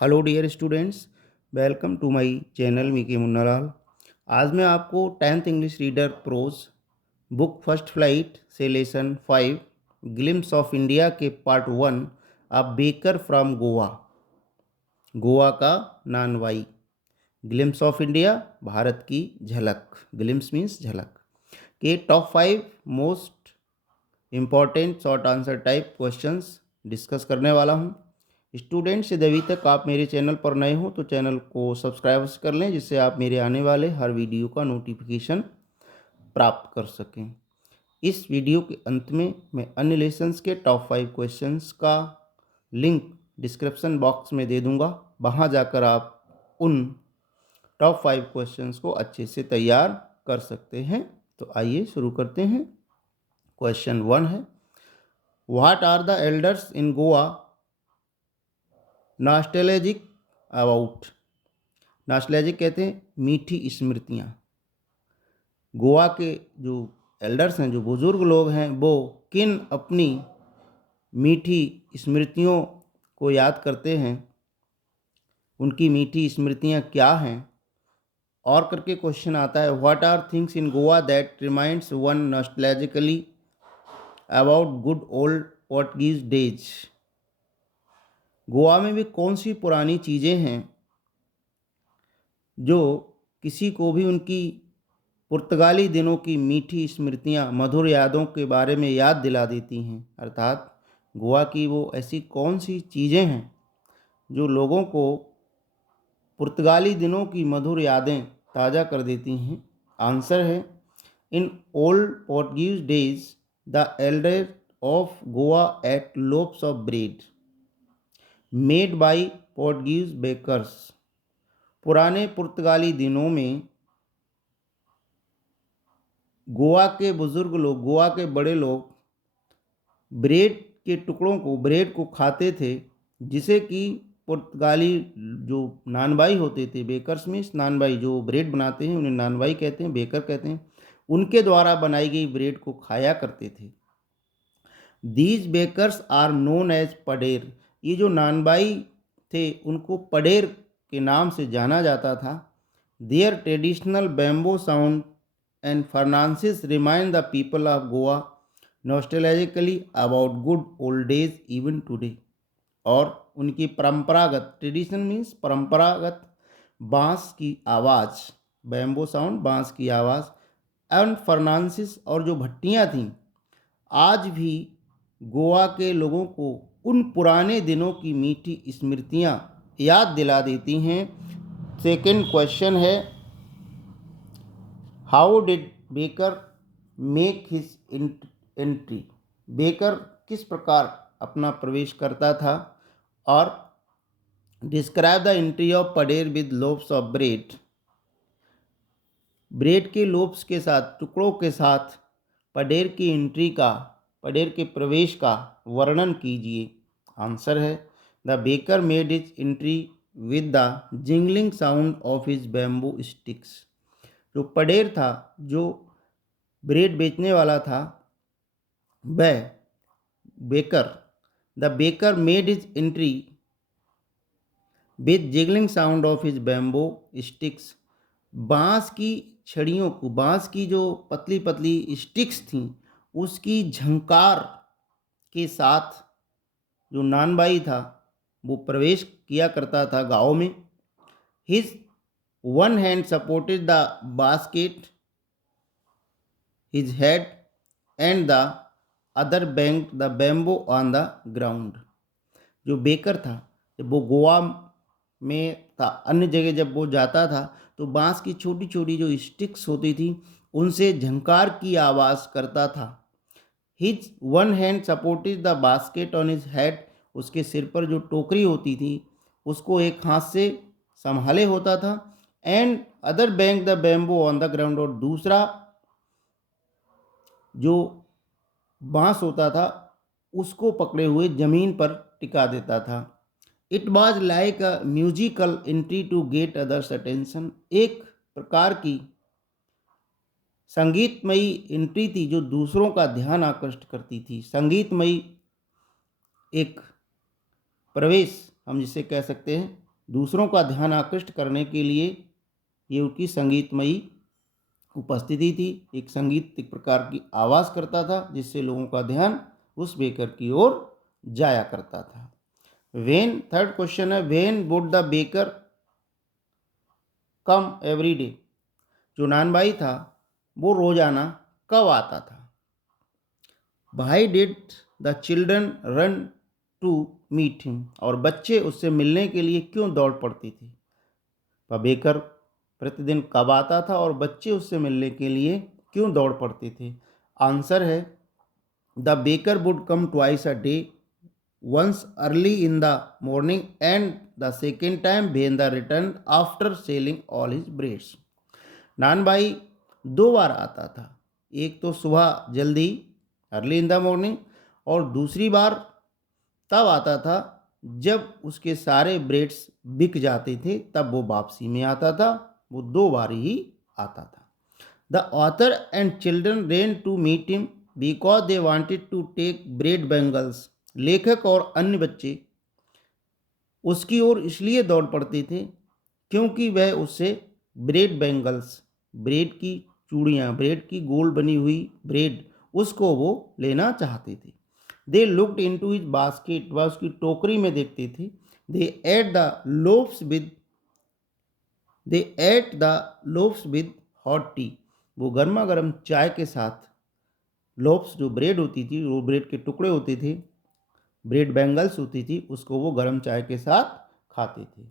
Hello dear students, welcome to my channel मीके मुन्नालाल। आज मैं आपको 10th English reader prose book first flight से लेसन 5 ग्लिम्स ऑफ इंडिया के part 1 a baker from Goa, Goa का नानवाई। ग्लिम्स ऑफ इंडिया भारत की झलक, ग्लिम्स मीन्स झलक के top 5 most important short answer type questions discuss करने वाला हूं। स्टूडेंट्स, यदि अभी तक आप मेरे चैनल पर नए हो तो चैनल को सब्सक्राइब कर लें, जिससे आप मेरे आने वाले हर वीडियो का नोटिफिकेशन प्राप्त कर सकें। इस वीडियो के अंत में मैं अन्य लेसन्स के टॉप 5 क्वेश्चंस का लिंक डिस्क्रिप्शन बॉक्स में दे दूंगा। वहां जाकर आप उन टॉप 5 क्वेश्चंस को अच्छे से तैयार कर सकते हैं। तो आइए शुरू करते हैं। क्वेश्चन 1 है, what are the elders in Goa nostalgic about. Nostalgic कहते हैं मीठी स्मृतियाँ। गोवा के जो एल्डर्स हैं, जो बुज़ुर्ग लोग हैं, वो किन अपनी मीठी स्मृतियों को याद करते हैं, उनकी मीठी स्मृतियाँ क्या हैं। और करके क्वेश्चन आता है, what are things in Goa that reminds one nostalgically about good old Portuguese days. Goa में भी कौन सी पुरानी चीज़ें हैं जो किसी को भी उनकी पुर्तगाली दिनों की मीठी स्मृतियाँ, मधुर यादों के बारे में याद दिला देती हैं। अर्थात गोवा की वो ऐसी कौन सी चीज़ें हैं जो लोगों को पुर्तगाली दिनों की मधुर यादें ताज़ा कर देती हैं। आंसर है, in old Portuguese days the elder of Goa ate loaves of bread made by Portuguese bakers. पुराने पुर्तगाली दिनों में गोवा के बुज़ुर्ग लोग, गोवा के बड़े लोग ब्रेड को खाते थे, जिसे कि पुर्तगाली जो नानबाई होते थे, बेकर्स मीन्स नानबाई, जो ब्रेड बनाते हैं उन्हें नानबाई कहते हैं, बेकर कहते हैं, उनके द्वारा बनाई गई ब्रेड को खाया करते थे। These bakers are known as पडेर। ये जो नानबाई थे उनको पडेर के नाम से जाना जाता था। There traditional bamboo sound and Fernandes remind the people of Goa nostalgically about good old days even today। और उनकी परंपरागत, ट्रेडिशनल मीन्स परंपरागत, बांस की आवाज़, बैम्बो साउंड, बांस की आवाज़, एंड फर्नांसिस, और जो भट्टियाँ थीं, आज भी गोवा के लोगों को उन पुराने दिनों की मीठी स्मृतियाँ याद दिला देती हैं। सेकेंड क्वेश्चन है, how did Baker make his entry. Baker किस प्रकार अपना प्रवेश करता था। और describe the entry of pader with loaves of bread. Bread के लोब्स के साथ, टुकड़ों के साथ पडेर की एंट्री का, पडेर के प्रवेश का वर्णन कीजिए। आंसर है, the baker made his entry with the jingling sound of his bamboo sticks. जो पडेर था, जो ब्रेड बेचने वाला था, वह baker, the baker made his entry with jiggling sound of his bamboo sticks. बांस की छड़ियों को, बांस की जो पतली पतली स्टिक्स थीं, उसकी झंकार के साथ जो नानबाई था वो प्रवेश किया करता था गाँव में। His one hand supported the basket, his head and the other banged the bamboo on the ground। जो बेकर था, जब वो गोवा में था, अन्य जगह जब वो जाता था तो बांस की छोटी छोटी जो स्टिक्स होती थी उनसे झंकार की आवाज़ करता था। His one hand supported the basket on his head. उसके सिर पर जो टोकरी होती थी उसको एक हाथ से संभाले होता था। And other bang the bamboo on the ground, और दूसरा जो बांस होता था उसको पकड़े हुए जमीन पर टिका देता था। It was like a musical entry to get others attention. एक प्रकार की संगीतमयी एंट्री थी जो दूसरों का ध्यान आकृष्ट करती थी। संगीतमयी एक प्रवेश हम जिसे कह सकते हैं, दूसरों का ध्यान आकृष्ट करने के लिए ये उनकी संगीतमयी उपस्थिति थी। एक संगीत एक प्रकार की आवाज़ करता था जिससे लोगों का ध्यान उस बेकर की ओर जाया करता था। वेन, थर्ड क्वेश्चन है, when would the baker come every day. जो नानबाई था वो रोजाना कब आता था। Why did the children run to meet him. और बच्चे उससे मिलने के लिए क्यों दौड़ पड़ती थी। बेकर प्रतिदिन कब आता था और बच्चे उससे मिलने के लिए क्यों दौड़ पड़ते थे। आंसर है the baker would come twice a day, once early in the morning and the second time when the return after selling all his breads। नानबाई दो बार आता था, एक तो सुबह जल्दी अर्ली इन द मॉर्निंग और दूसरी बार तब आता था जब उसके सारे ब्रेड्स बिक जाते थे, तब वो वापसी में आता था। वो दो बार ही आता था। The author and children ran to meet him because they wanted to take bread bangles. लेखक और अन्य बच्चे उसकी ओर इसलिए दौड़ पड़ते थे क्योंकि वह उससे ब्रेड बैंगल्स, ब्रेड की चूड़ियाँ, ब्रेड की गोल बनी हुई ब्रेड, उसको वो लेना चाहते थे। They looked into his basket, वह उसकी टोकरी में देखते थे। They ate the loaves with hot tea. वो गर्मा गर्म चाय के साथ लोफ्स, जो ब्रेड होती थी, वो ब्रेड के टुकड़े होते थे, ब्रेड बैंगल्स होती थी, उसको वो गर्म चाय के साथ खाते थे।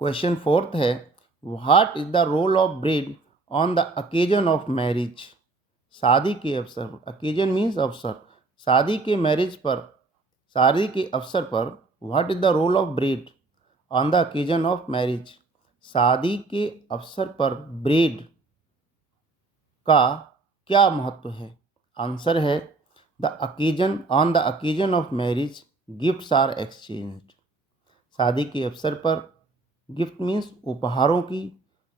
क्वेश्चन फोर्थ है, what is the role of bread on the occasion of marriage. शादी के अवसर पर, अकेजन मीन्स अवसर, शादी के अवसर पर what is the role of bread on the occasion of marriage. शादी के अवसर पर ब्रेड का क्या महत्व है। आंसर है on the occasion of marriage gifts are exchanged. शादी के अवसर पर गिफ्ट मीन्स उपहारों की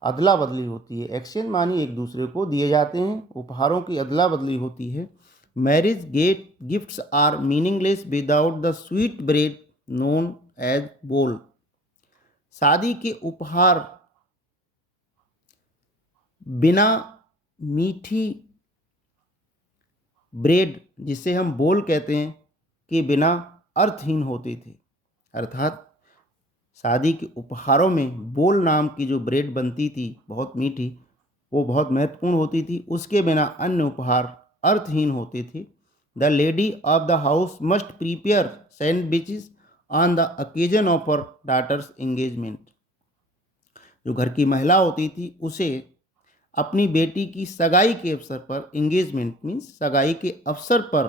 अदला बदली होती है। एक्सचेंज मानी एक दूसरे को दिए जाते हैं, उपहारों की अदला बदली होती है। Marriage gifts are meaningless without the sweet bread known as bol. शादी के उपहार बिना मीठी ब्रेड, जिसे हम बोल कहते हैं, के बिना अर्थहीन होते थे। अर्थात शादी के उपहारों में बोल नाम की जो ब्रेड बनती थी, बहुत मीठी, वो बहुत महत्वपूर्ण होती थी। उसके बिना अन्य उपहार अर्थहीन होते थे। The lady of the house must prepare sandwiches on the occasion of her daughter's engagement. जो घर की महिला होती थी उसे अपनी बेटी की सगाई के अवसर पर, एंगेजमेंट मीन्स सगाई के अवसर पर,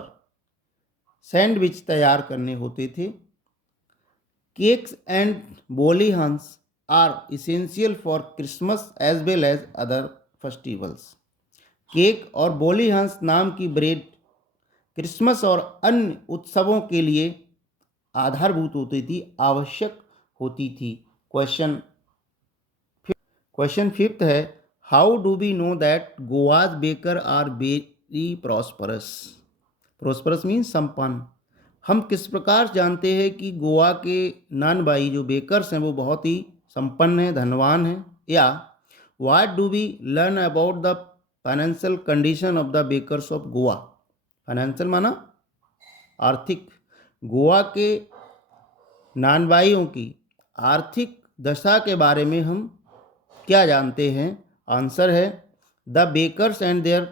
सैंडविच तैयार करने होते थे। केक्स एंड बोलीहंस are essential for Christmas as well as other festivals. Cake और बोलीहंस नाम की ब्रेड क्रिसमस और अन्य उत्सवों के लिए आधारभूत होती थी, आवश्यक होती थी। क्वेश्चन फिफ्थ है, how do we know that Goa's baker are very prosperous. Prosperous means संपन्न। हम किस प्रकार जानते हैं कि गोवा के नानबाई जो बेकर्स हैं वो बहुत ही संपन्न हैं, धनवान हैं। या what do we learn about the financial condition of the bakers of Goa. Financial माना आर्थिक। गोवा के नानबाइयों की आर्थिक दशा के बारे में हम क्या जानते हैं। आंसर है the bakers and their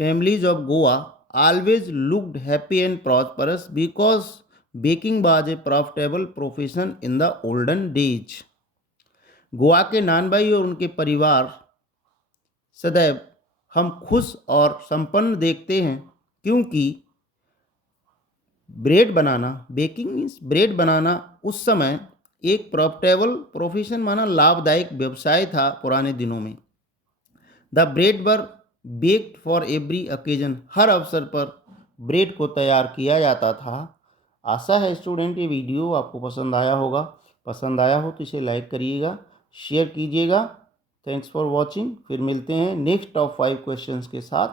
families of Goa always looked happy and prosperous because baking was a profitable profession in the olden days। Goa के नानबाई और उनके परिवार सदैव हम खुश और संपन्न देखते हैं क्योंकि ब्रेड बनाना, बेकिंग मीन्स ब्रेड बनाना, उस समय एक प्रॉफिटेबल प्रोफेशन माना लाभदायक व्यवसाय था पुराने दिनों में। The bread were baked for every occasion, हर अवसर पर ब्रेड को तैयार किया जाता था। आशा है स्टूडेंट ये वीडियो आपको पसंद आया होगा। पसंद आया हो तो इसे लाइक करिएगा, शेयर कीजिएगा। Thanks for watching. फिर मिलते हैं नेक्स्ट टॉप 5 क्वेश्चंस के साथ।